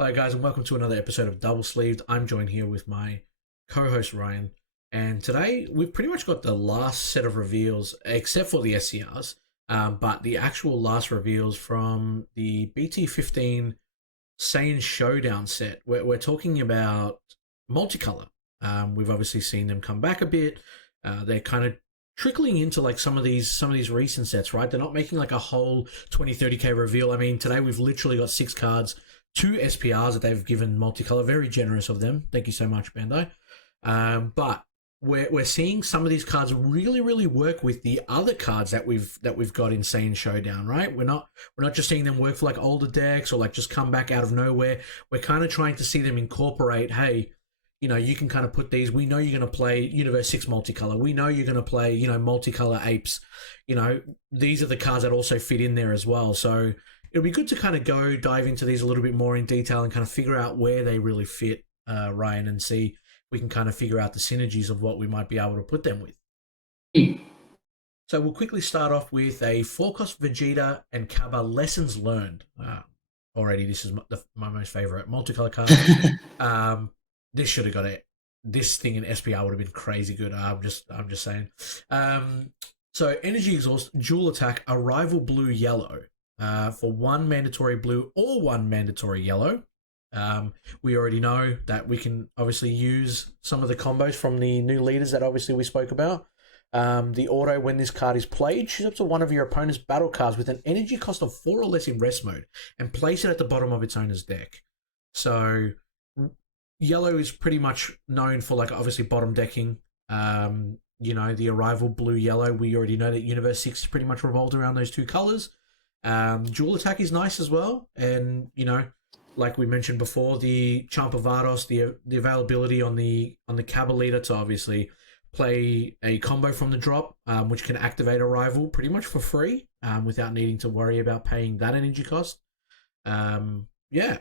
Hello, guys, and welcome to another episode of Double Sleeved. I'm joined here with my co-host Ryan, and today we've pretty much got the last set of reveals, except for the SCRs, but the actual last reveals from the BT15 Saiyan Showdown set. We're talking about multicolor. We've obviously seen them come back a bit. They're kind of trickling into like some of these recent sets, right? They're not making like a whole 20-30K reveal. I mean, today we've literally got 6 cards, 2 SPRs that they've given multicolor. Very generous of them. Thank you so much, Bandai. But we're seeing some of these cards really work with the other cards that we've got in Saiyan Showdown, right? We're not just seeing them work for like older decks or like just come back out of nowhere. We're kind of trying to see them incorporate, hey, you can kind of put these. We know you're going to play Universe 6 multicolor. We know you're going to play, multicolor apes. These are the cards that also fit in there as well. So it'll be good to kind of dive into these a little bit more in detail and kind of figure out where they really fit, Ryan, and see if we can kind of figure out the synergies of what we might be able to put them with. So we'll quickly start off with a 4-cost Vegeta and Kaba lessons learned. Already, this is my most favorite multicolor card. This should have got it. This thing in SPR would have been crazy good. I'm just saying. So energy exhaust, dual attack, arrival blue yellow. For 1 mandatory blue or 1 mandatory yellow. We already know that we can obviously use some of the combos from the new leaders that obviously we spoke about. The auto, when this card is played, choose up to one of your opponent's battle cards with an energy cost of 4 or less in rest mode and place it at the bottom of its owner's deck. So yellow is pretty much known for like obviously bottom decking. The arrival blue yellow, we already know that Universe 6 is pretty much revolved around those 2 colors. Dual attack is nice as well, and like we mentioned before, the Champa Vados, the availability on the Kaba leader to obviously play a combo from the drop, which can activate a rival pretty much for free, without needing to worry about paying that energy cost. Yeah.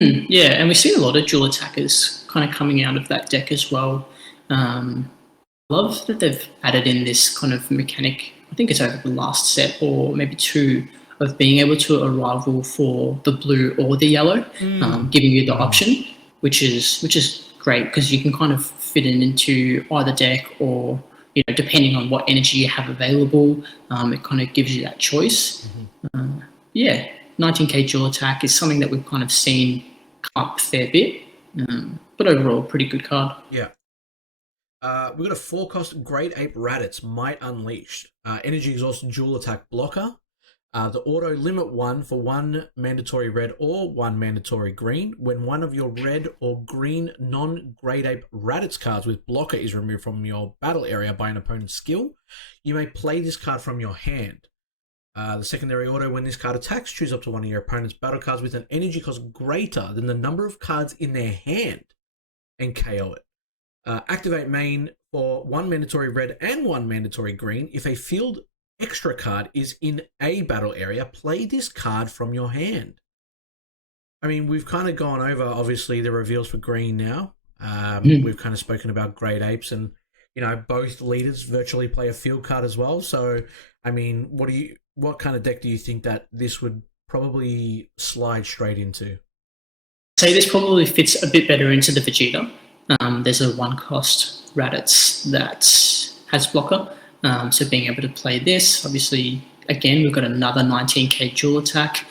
Yeah, and we've seen a lot of dual attackers kind of coming out of that deck as well. Love that they've added in this kind of mechanic. I think it's over the last set or maybe 2 of being able to arrival for the blue or the yellow, giving you the option, which is great because you can kind of fit it into either deck or depending on what energy you have available, it kind of gives you that choice. 19k dual attack is something that we've kind of seen come up a fair bit, but overall pretty good card. Yeah. We've got a 4-cost Great Ape Raditz, Might Unleashed. Energy Exhaust Dual Attack Blocker. The auto limit 1 for 1 mandatory red or 1 mandatory green. When one of your red or green non-Great Ape Raditz cards with blocker is removed from your battle area by an opponent's skill, you may play this card from your hand. The secondary auto, when this card attacks, choose up to one of your opponent's battle cards with an energy cost greater than the number of cards in their hand and KO it. Activate main for 1 mandatory red and 1 mandatory green. If a field extra card is in a battle area, play this card from your hand. I mean, we've kind of gone over, obviously, the reveals for green now. We've kind of spoken about Great Apes, and, both leaders virtually play a field card as well. So, I mean, what kind of deck do you think that this would probably slide straight into? So this probably fits a bit better into the Vegeta. There's a 1-cost Raditz that has blocker, so being able to play this, obviously, again, we've got another 19k dual attack,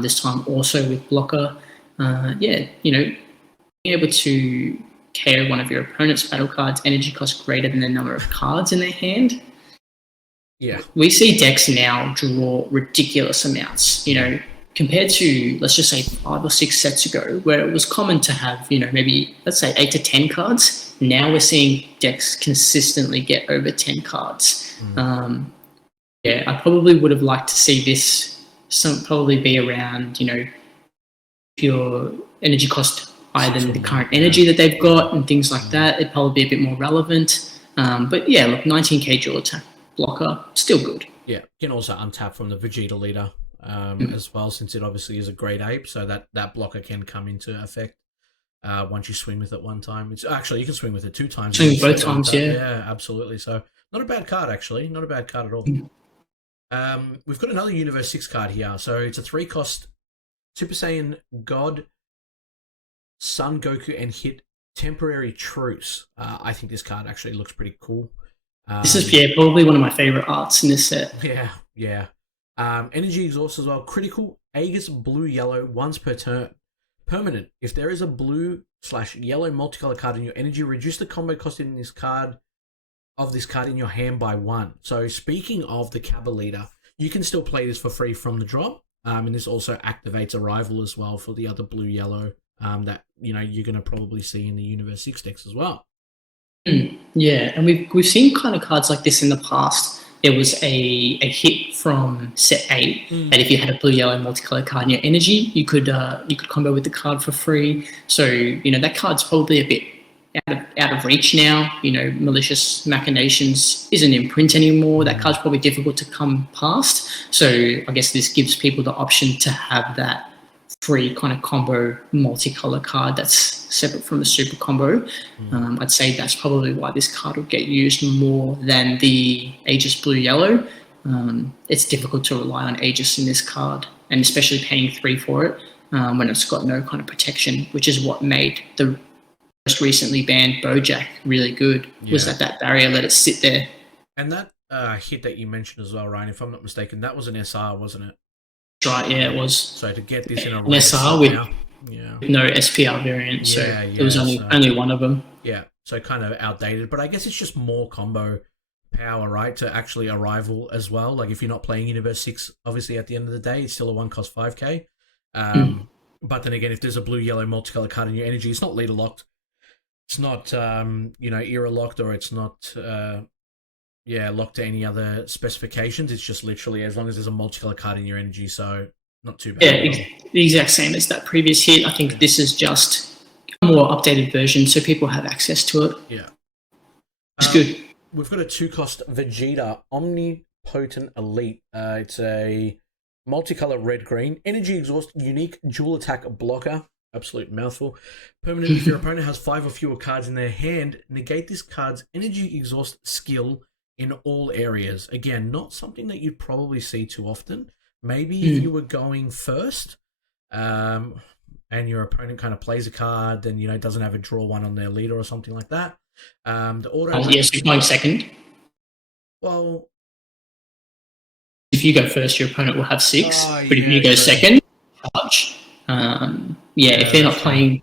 this time also with blocker. Being able to KO one of your opponent's battle cards, energy cost greater than the number of cards in their hand. Yeah. We see decks now draw ridiculous amounts, compared to, let's just say, 5 or 6 sets ago, where it was common to have, maybe, let's say, 8 to 10 cards. Now we're seeing decks consistently get over 10 cards. I probably would have liked to see this probably be around, your energy cost higher than the current energy that they've got and things like that. It'd probably be a bit more relevant. But yeah, look, 19k dual attack blocker, still good. Yeah, you can also untap from the Vegeta leader. As well, since it obviously is a Great Ape, so that blocker can come into effect once you swing with it one time. It's actually, you can swing with it 2 times. Swing both times, yeah. Yeah, absolutely. So not a bad card, actually. Not a bad card at all. We've got another Universe 6 card here. So it's a 3-cost Super Saiyan God, Son Goku, and hit Temporary Truce. I think this card actually looks pretty cool. This is probably one of my favorite arts in this set. Yeah. Energy Exhaust as well. Critical Aegis blue yellow once per turn. Permanent. If there is a blue/yellow multicolor card in your energy, reduce the combo cost in this card in your hand by 1. So speaking of the Cabba leader, you can still play this for free from the drop. And this also activates Arrival as well for the other blue yellow that you're going to probably see in the Universe 6 decks as well. Yeah, and we've seen kind of cards like this in the past. There was a hit from set 8 that if you had a blue yellow multicolor card in your energy, you could combo with the card for free. So that card's probably a bit out of reach now. Malicious Machinations isn't in print anymore. That card's probably difficult to come past. So I guess this gives people the option to have that free kind of combo multicolor card that's separate from the super combo. I'd say that's probably why this card will get used more than the Aegis blue yellow. It's difficult to rely on Aegis in this card, and especially paying 3 for it when it's got no kind of protection, which is what made the most recently banned Bojack really good. Was that barrier let it sit there. And that hit that you mentioned as well, Ryan, if I'm not mistaken, that was an SR, wasn't it? Right, yeah, it was. So to get this in an SR with no SPR variant, so there was only one of them. Yeah, so kind of outdated, but I guess it's just more combo power, right, to actually Arrival as well. Like if you're not playing Universe 6, obviously at the end of the day, it's still a 1 cost 5k. But then again, if there's a blue-yellow multicolor card in your energy, it's not leader locked. It's not, era locked, or it's not... locked to any other specifications. It's just literally as long as there's a multicolor card in your energy, so not too bad. Yeah, the exact same as that previous hit. I think this is just a more updated version, so people have access to it. Yeah. It's good. We've got a 2-cost Vegeta Omnipotent Elite. It's a multicolor red-green. Energy Exhaust, unique dual attack blocker. Absolute mouthful. Permanent, if your opponent has 5 or fewer cards in their hand, negate this card's Energy Exhaust skill in all areas. Again, not something that you'd probably see too often. Maybe if you were going first, and your opponent kind of plays a card, then doesn't have a draw 1 on their leader or something like that. The auto. Yes, you're going second. Well, if you go first, your opponent will have 6. But if you go second, charge. If they're not playing.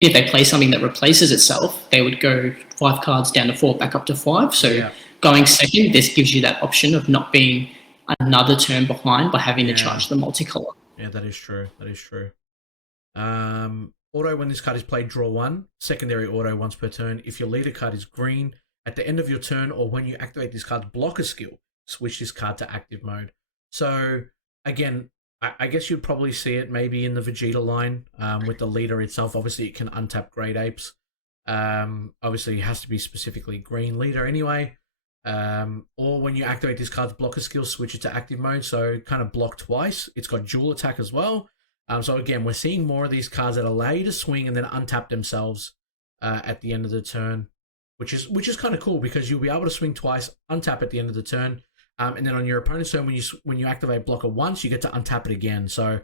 If they play something that replaces itself, they would go 5 cards down to 4, back up to 5. So going second, this gives you that option of not being another turn behind by having to charge the multicolor. Yeah, that is true. Auto, when this card is played, draw 1. Secondary auto once per turn. If your leader card is green, at the end of your turn or when you activate this card's blocker skill, switch this card to active mode. So, again, I guess you'd probably see it maybe in the Vegeta line with the leader itself. Obviously, it can untap Great Apes. Obviously, it has to be specifically green leader anyway. Or when you activate this card's blocker skill, switch it to active mode. So kind of block twice. It's got dual attack as well. So again, we're seeing more of these cards that allow you to swing and then untap themselves at the end of the turn, which is kind of cool because you'll be able to swing twice, untap at the end of the turn, and then on your opponent's turn, when you activate blocker once, you get to untap it again. So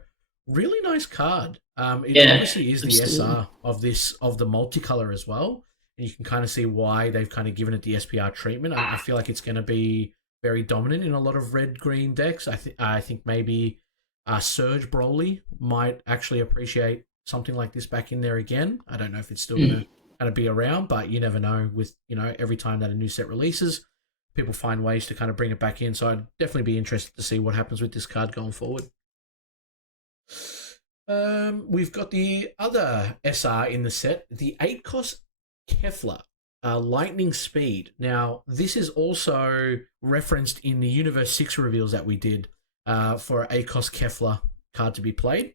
really nice card. It obviously is the SR of the multicolor as well. And you can kind of see why they've kind of given it the SPR treatment. I feel like it's going to be very dominant in a lot of red-green decks. I think maybe Surge Broly might actually appreciate something like this back in there again. I don't know if it's still going to be around, but you never know. With every time that a new set releases, people find ways to kind of bring it back in. So I'd definitely be interested to see what happens with this card going forward. We've got the other SR in the set, the 8-cost Kefla, Lightning Speed. Now, this is also referenced in the Universe 6 reveals that we did for a 8-cost Kefla card to be played.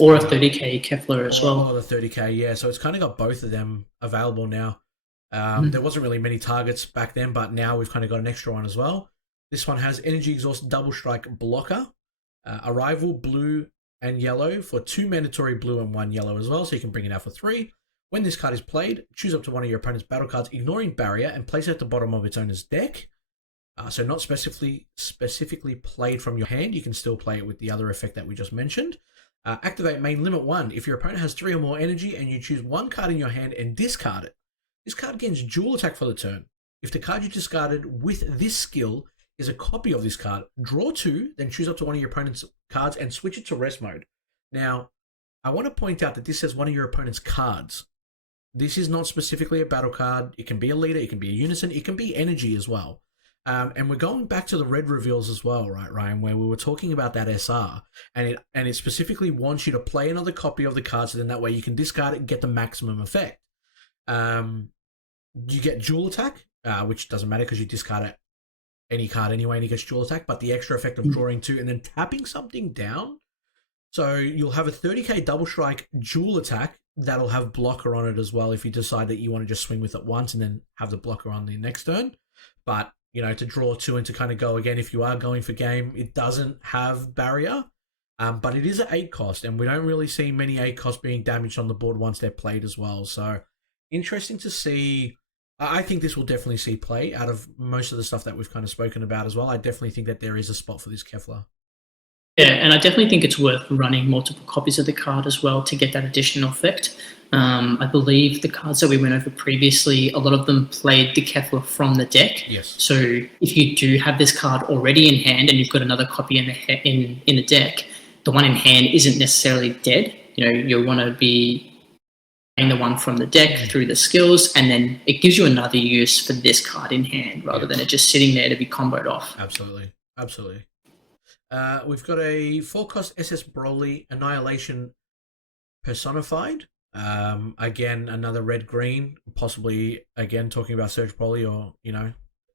Or a 30k Kefla as well. Or the 30k, yeah. So it's kind of got both of them available now. There wasn't really many targets back then, but now we've kind of got an extra one as well. This one has Energy Exhaust Double Strike Blocker, Arrival Blue and Yellow for 2 mandatory blue and 1 yellow as well, so you can bring it out for 3. When this card is played, choose up to one of your opponent's battle cards, ignoring barrier, and place it at the bottom of its owner's deck. So not specifically played from your hand. You can still play it with the other effect that we just mentioned. Activate main limit 1. If your opponent has 3 or more energy and you choose one card in your hand and discard it, this card gains dual attack for the turn. If the card you discarded with this skill is a copy of this card, draw 2, then choose up to one of your opponent's cards and switch it to rest mode. Now, I want to point out that this says one of your opponent's cards. This is not specifically a battle card. It can be a leader, it can be a unison, it can be energy as well. And we're going back to the red reveals as well, right, Ryan, where we were talking about that SR, and it specifically wants you to play another copy of the card, so then that way you can discard it and get the maximum effect. You get dual attack, which doesn't matter because you discard it any card anyway, and he gets dual attack, but the extra effect of drawing 2 and then tapping something down. So you'll have a 30k double strike dual attack that'll have blocker on it as well if you decide that you want to just swing with it once and then have the blocker on the next turn. But to draw 2 and to kind of go again if you are going for game, it doesn't have barrier, but it is an 8 cost, and we don't really see many 8 costs being damaged on the board once they're played as well. So interesting to see. I think this will definitely see play out of most of the stuff that we've kind of spoken about as well. I definitely think that there is a spot for this Kefla. Yeah, and I definitely think it's worth running multiple copies of the card as well to get that additional effect. I believe the cards that we went over previously, a lot of them played the Kefla from the deck. Yes. So if you do have this card already in hand and you've got another copy in the deck, the one in hand isn't necessarily dead. You'll want to be playing the one from the deck through the skills, and then it gives you another use for this card in hand rather than it just sitting there to be comboed off. Absolutely. We've got a 4-cost SS Broly Annihilation Personified. Again, another red-green, possibly, again, talking about Surge Broly or,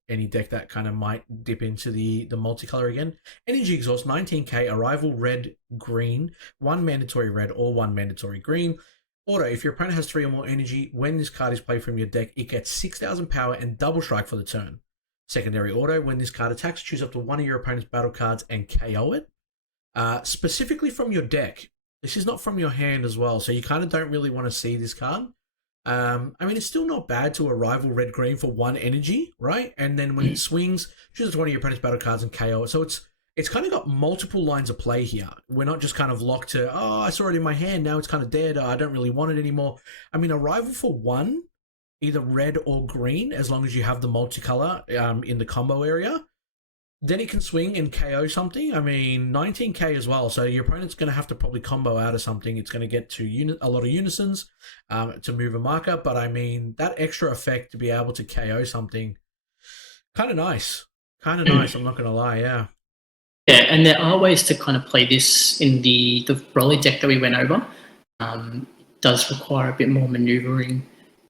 any deck that kind of might dip into the multicolor again. Energy Exhaust, 19k, Arrival red-green, 1 mandatory red or 1 mandatory green. Auto, if your opponent has 3 or more energy, when this card is played from your deck, it gets 6,000 power and double strike for the turn. Secondary auto, when this card attacks, choose up to one of your opponent's battle cards and KO it. Specifically from your deck. This is not from your hand as well, so you kind of don't really want to see this card. It's still not bad to Arrival red-green for 1 energy, right? And then when it swings, choose up to one of your opponent's battle cards and KO it. So it's kind of got multiple lines of play here. We're not just kind of locked to, I saw it in my hand, now it's kind of dead, I don't really want it anymore. Arrival for 1, either red or green, as long as you have the multicolor in the combo area, then it can swing and KO something. 19k as well, so your opponent's going to have to probably combo out of something. It's going to get to a lot of unisons to move a marker, but that extra effect to be able to KO something, kind of nice. I'm not going to lie, yeah. Yeah, and there are ways to kind of play this in the Broly deck that we went over. It does require a bit more maneuvering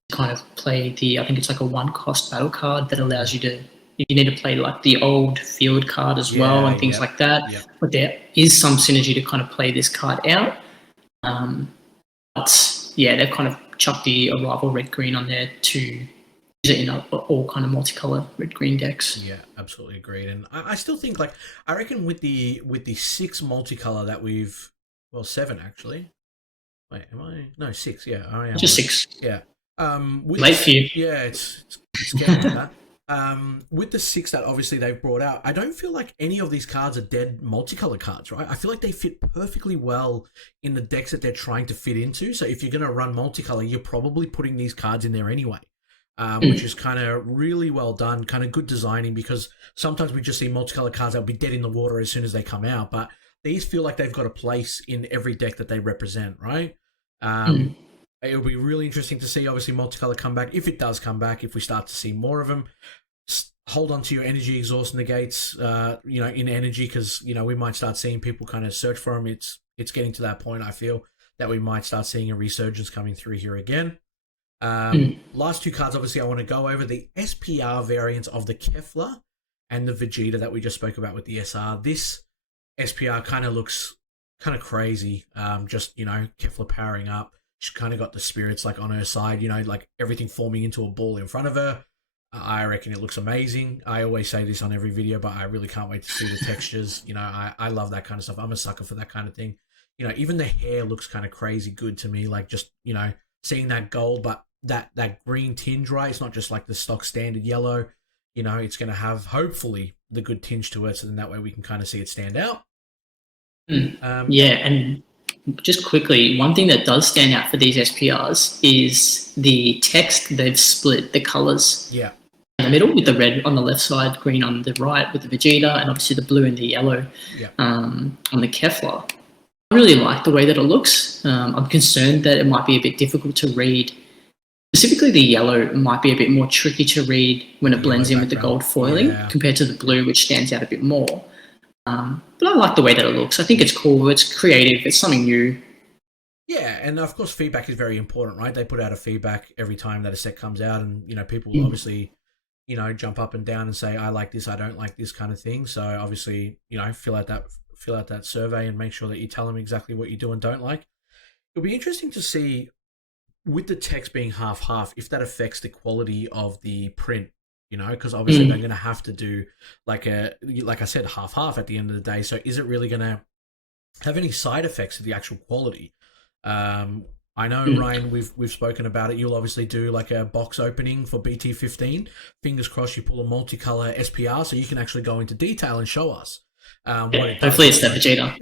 to kind of play I think it's like a 1-cost battle card that allows you to, you need to play like the old field card as well and things like that. Yep. But there is some synergy to kind of play this card out. But yeah, they've kind of chucked the Arrival red-green on there to use it in all kind of multicolor red-green decks. Yeah, absolutely agreed. And I still think, I reckon with the 6 multicolor that we've, 7 actually. Wait, am I? No, 6. Yeah, I am. Just 6. Yeah. Late for you. Yeah, it's getting that. With the 6 that obviously they've brought out, I don't feel like any of these cards are dead multicolor cards, right? I feel like they fit perfectly well in the decks that they're trying to fit into. So if you're going to run multicolor, you're probably putting these cards in there anyway, which is kind of really well done, kind of good designing, because sometimes we just see multicolor cards that will be dead in the water as soon as they come out, but these feel like they've got a place in every deck that they represent, right? It'll be really interesting to see, obviously, multicolor come back. If it does come back, if we start to see more of them, hold on to your energy exhaust negates, in energy, because, we might start seeing people kind of search for them. It's getting to that point, I feel, that we might start seeing a resurgence coming through here again. Last 2 cards, obviously, I want to go over the SPR variants of the Kefla and the Vegeta that we just spoke about with the SR. This SPR kind of looks kind of crazy, Kefla powering up. She's kind of got the spirits on her side, everything forming into a ball in front of her. I reckon it looks amazing. I always say this on every video, but I really can't wait to see the textures. I love that kind of stuff. I'm a sucker for that kind of thing. Even the hair looks kind of crazy good to me. Seeing that gold, but that green tinge, right? It's not just like the stock standard yellow. It's going to have, hopefully, the good tinge to it, so then that way we can kind of see it stand out. And just quickly, one thing that does stand out for these SPRs is the text they've split the colors. Yeah. In the middle with the red on the left side, green on the right with the Vegeta, and obviously the blue and the yellow on the Kefla. I really like the way that it looks. I'm concerned that it might be a bit difficult to read. Specifically, the yellow might be a bit more tricky to read when it blends in with the gold foiling compared to the blue, which stands out a bit more. But I like the way that it looks. I think it's cool. It's creative. It's something new. Yeah, and of course, feedback is very important, right? They put out a feedback every time that a set comes out, and people obviously, jump up and down and say, "I like this, I don't like this," kind of thing. So obviously, fill out that survey and make sure that you tell them exactly what you do and don't like. It'll be interesting to see, with the text being half, if that affects the quality of the print. Because obviously they're going to have to do like I said, half at the end of the day. So is it really going to have any side effects to the actual quality? I know, Ryan, we've spoken about it. You'll obviously do like a box opening for BT15. Fingers crossed you pull a multicolor SPR so you can actually go into detail and show us. Hopefully it's the Vegeta.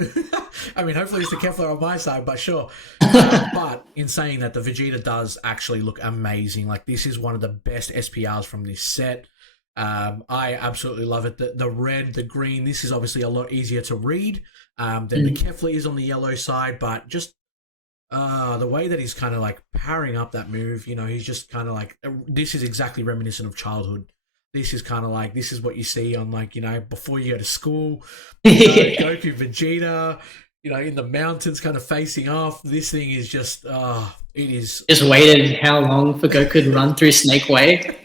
I mean, hopefully it's the Kefla on my side, but sure. But in saying that, the Vegeta does actually look amazing. Like, this is one of the best SPRs from this set. I absolutely love it. The red, the green, this is obviously a lot easier to read than the Kefla is on the yellow side, but just the way that he's kind of like powering up that move, he's just kind of like, this is exactly reminiscent of childhood. This is kind of like, this is what you see on like, before you go to school, Goku, Vegeta, in the mountains kind of facing off. This thing is just, it is. Just waited how long for Goku to run through Snake Way?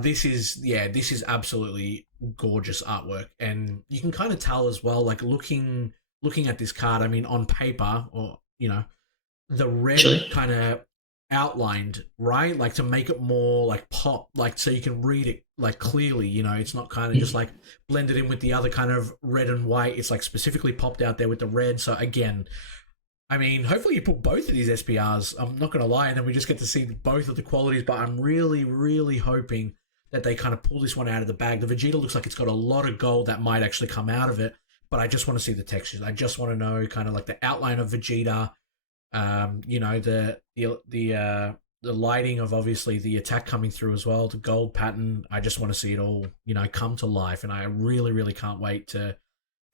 This is absolutely gorgeous artwork. And you can kind of tell as well, like looking at this card, I mean, on paper, or, the red kind of outlined, right? Like to make it more like pop, like so you can read it like clearly, it's not kind of just like blended in with the other kind of red and white. It's like specifically popped out there with the red. So again, I mean, hopefully you put both of these SPRs, I'm not going to lie, and then we just get to see both of the qualities, but I'm really, really hoping that they kind of pull this one out of the bag. The Vegeta looks like it's got a lot of gold that might actually come out of it, but I just want to see the textures. I just want to know kind of like the outline of Vegeta, the lighting of obviously the attack coming through as well, the gold pattern. I just want to see it all, come to life, and I really, really can't wait to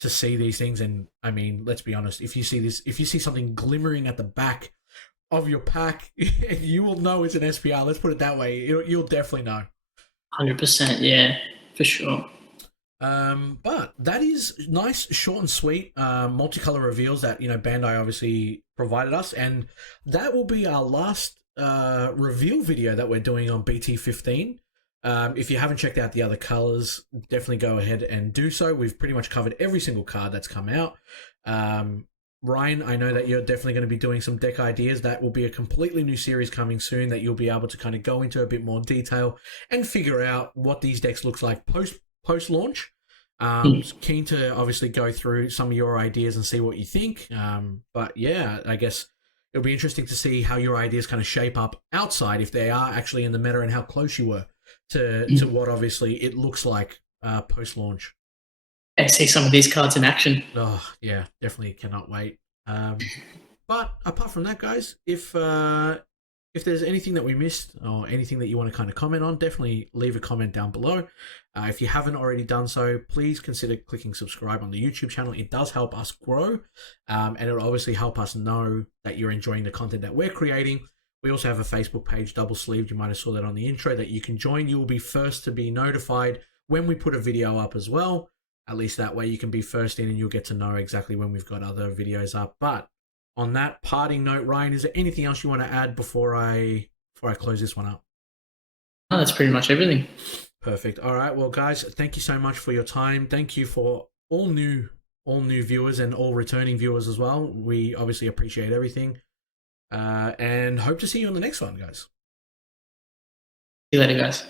see these things. And I mean, let's be honest, if you see something glimmering at the back of your pack, you will know it's an SPR. Let's put it that way. You'll definitely know. 100%, yeah, for sure. But that is nice, short and sweet, multicolor reveals that, Bandai obviously provided us. And that will be our last reveal video that we're doing on BT15. If you haven't checked out the other colors, definitely go ahead and do so. We've pretty much covered every single card that's come out. Ryan, I know that you're definitely going to be doing some deck ideas. That will be a completely new series coming soon that you'll be able to kind of go into a bit more detail and figure out what these decks looks like post-launch. Keen to obviously go through some of your ideas and see what you think. But yeah, I guess it'll be interesting to see how your ideas kind of shape up outside, if they are actually in the meta, and how close you were to what obviously it looks like post-launch. I see some of these cards in action. Oh yeah, definitely cannot wait. But apart from that, guys, if there's anything that we missed or anything that you want to kind of comment on, definitely leave a comment down below. If you haven't already done so, please consider clicking subscribe on the YouTube channel. It does help us grow, and it'll obviously help us know that you're enjoying the content that we're creating. We also have a Facebook page, Double Sleeved. You might have saw that on the intro, that you can join. You will be first to be notified when we put a video up as well. At least that way you can be first in and you'll get to know exactly when we've got other videos up. But on that parting note, Ryan, is there anything else you want to add before I close this one up? No, that's pretty much everything. Perfect. All right. Well, guys, thank you so much for your time. Thank you for all new viewers and all returning viewers as well. We obviously appreciate everything. And hope to see you on the next one, guys. See you later, guys.